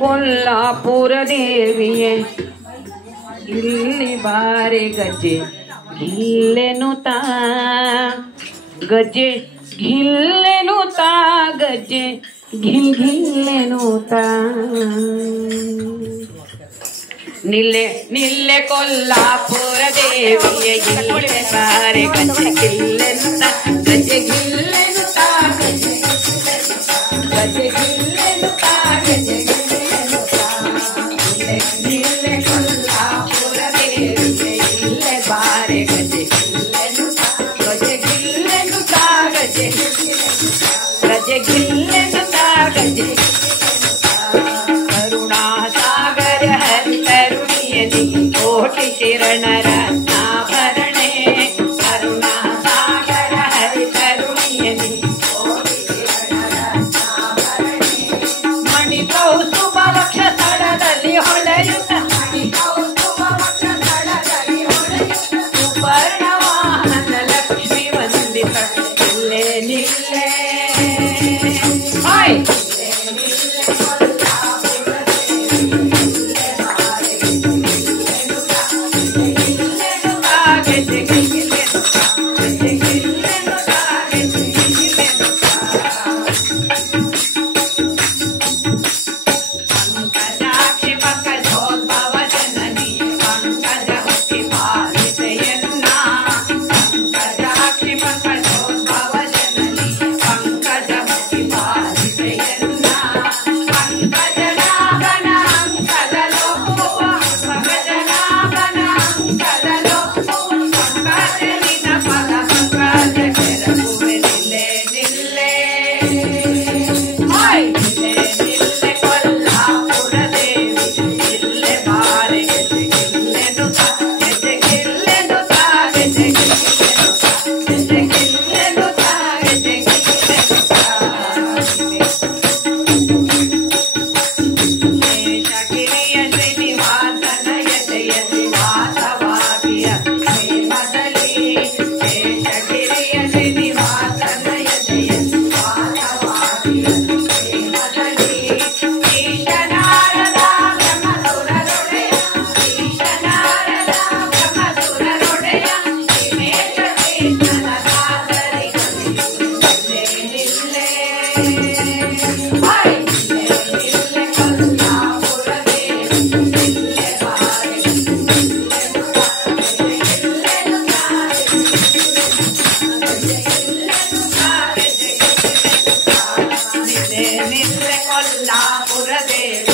ಕೊಲ್ಲಾಪುರ ದೇವಿಯೇ ಇಲ್ಲಿ ಬಾರೆ ಗಜ್ಜೆ ಗಿಲ್ಲೆನುತಾ ಗಜ್ಜೆ ಗಿಲ್ಲೆನುತಾ ಗಜ್ಜೆ ಗಿಲ್ಲೆನುತಾ ನಿಲ್ಲೆ ನಿಲ್ಲೆ ಕೊಲ್ಲಾಪುರ ದೇವಿಯೇ ಇಲ್ಲಿ ಬಾರೆ ಗಜ್ಜೆ ಗಿಲ್ಲೆನುತಾ ಗಜ್ಜೆ ಗಿಲ್ಲೆನುತಾ ಗಜ್ಜೆ ಗಿಲ್ಲೆನುತಾ ಗಜ್ಜೆ ಗಿಲ್ಲೆನುತಾ ನಿಲ್ಲೆ ಕೊಲ್ಲಾಪುರ ದೇವಿಯೇ ಇಲ್ಲಿ ಬಾರೆ ಗಜ್ಜೆ ಗಿಲ್ಲೆನುತಾ ಗಜ್ಜೆ ಗಿಲ್ಲೆನುತಾ ಗಜ್ಜೆ ಗಜ್ಜೆ ಗಿಲ್ಲೆನುತಾ ಗಜ್ಜೆ ಕರುಣಾ ಸಾಗರ ಹರಿ ತರುಣಿಯಲಿ ಕೋಟಿ ಶರಣರ ಆಭರಣೆ ಕರುಣಾ ಸಾಗರ ಹರಿ ತರುಣಿಯಲಿ ಕೋಟಿ ಶರಣರ ಆಭರಣೆ ಮಣಿ ಕೌಸ್ತುಭ ವಕ್ಷ ಸ್ಥಳದಲ್ಲಿ ಹೊಳೆಯುತ್ತ ಮಣಿ ಕೌಸ್ತುಭ ವಕ್ಷ ಸ್ಥಳದಲ್ಲಿ ಹೊಳೆಯುತ್ತ ಸುವರ್ಣ ವಾಹನ ಲಕ್ಷ್ಮಿ ವಂದಿತ ನಿಲ್ಲೆ ನಿಲ್ಲೆ ಹಾಯ್ ನಿಲ್ಲೆ ಕೊಲ್ಲಾಪುರ ದೇವಿ